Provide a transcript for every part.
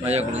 माझ्याकडून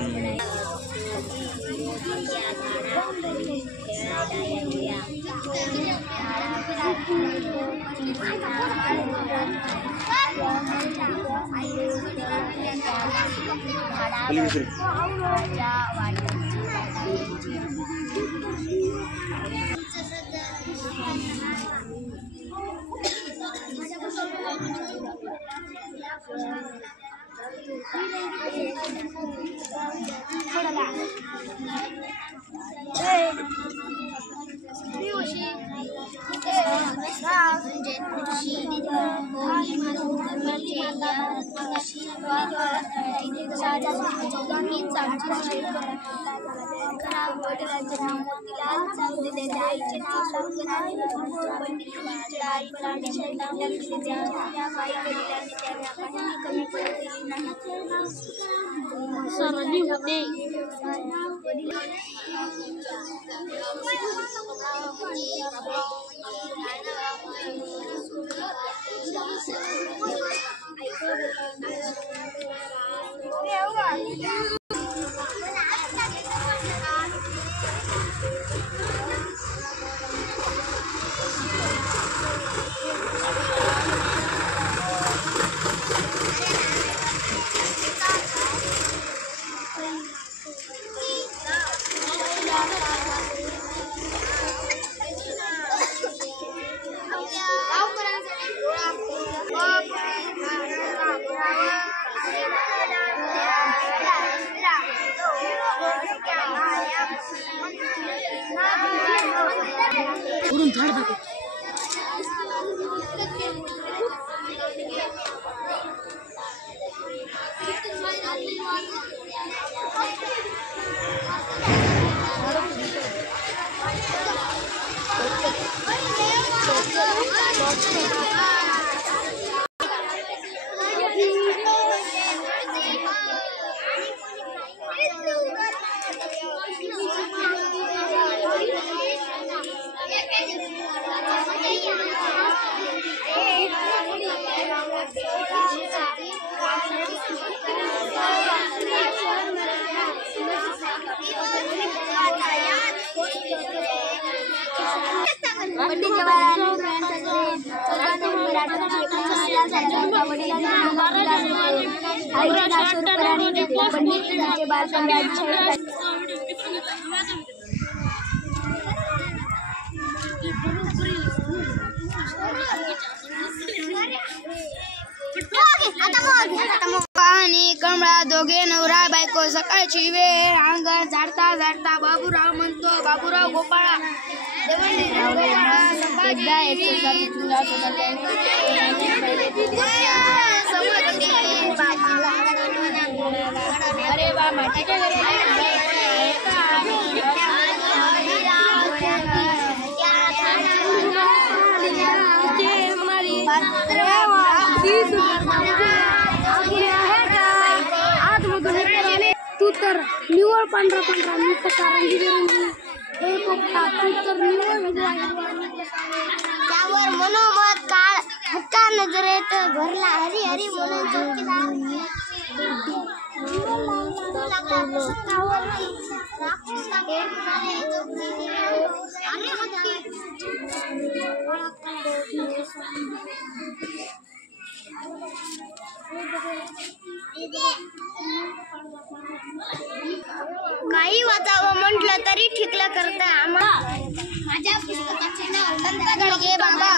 आणि कमळा दोघे नवरा बायको सकाळची वेळ अंगण झाडता झाडता बाबूराव म्हणतो बाबूराव गोपाळा अरे बा माटीच्या तू तर निवळ पांढरा पांढरा मी त्यावर मनोमत काळ हक्का नजरेत भरला हरी हरी म्हणून काही वाचावं म्हटलं तरी ठिकलं करता आम्हाला माझ्या पुस्तकाचे नाव संत गाडगे बाबा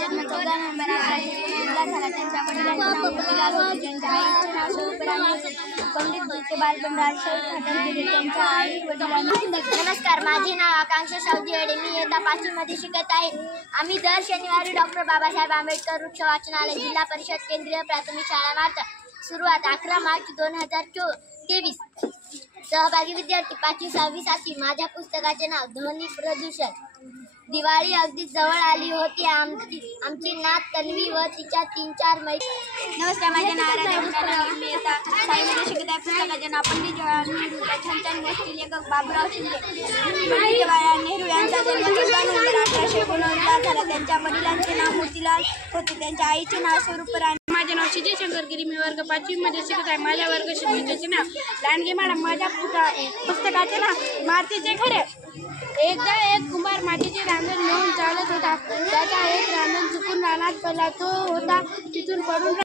जन्म 14 नोव्हेंबर झाला. त्यांच्या नमस्कार, माझे नाव आकांक्षा सावजी. मी इयत्ता 5वी मध्ये शिकत आहे. आम्ही दर शनिवारी डॉक्टर बाबासाहेब आंबेडकर वृक्ष वाचनालय जिल्हा परिषद केंद्रीय प्राथमिक शाळा मार्ग. सुरुवात 11 मार्च 2023. सहभागी विद्यार्थी 5वी 6वी 7वी माझ्या पुस्तकाचे नाव ध्वनी प्रदूषण. दिवाळी अगदी जवळ आली होती. आमची नात तन्वी व तिच्या 3-4 मैत्रिणी. नमस्कार, माझे नाव राधा. मी आता शाळेमध्ये शिकत आहे. पुस्तकाचे नाव पंडित जवाहरलाल नेहरू. छान छान गोष्टी लेखक बाबूराव शिंदे. पंडित जवाहरलाल नेहरू यांचा जन्म 14 नोव्हेंबर 1889 झाला. त्यांच्या वडिलांचे नाव मोतीलाल होते. त्यांच्या आईचे नाव स्वरूपराणी. माझे नाव शिजय शंकर गिरी. मी वर्ग 5वी मध्ये शिकत आहे. माझ्या वर्ग शिक्षकाचे नाव लांडगे मॅडम. माझ्या पुस्तकाचे नाव मातीचे खरे. एकदा एक कुंभार मातीचे रांजण घेऊन चालत होता. त्याचा एक रांजण चुकून रानात पडला. तो होता तिथून पडून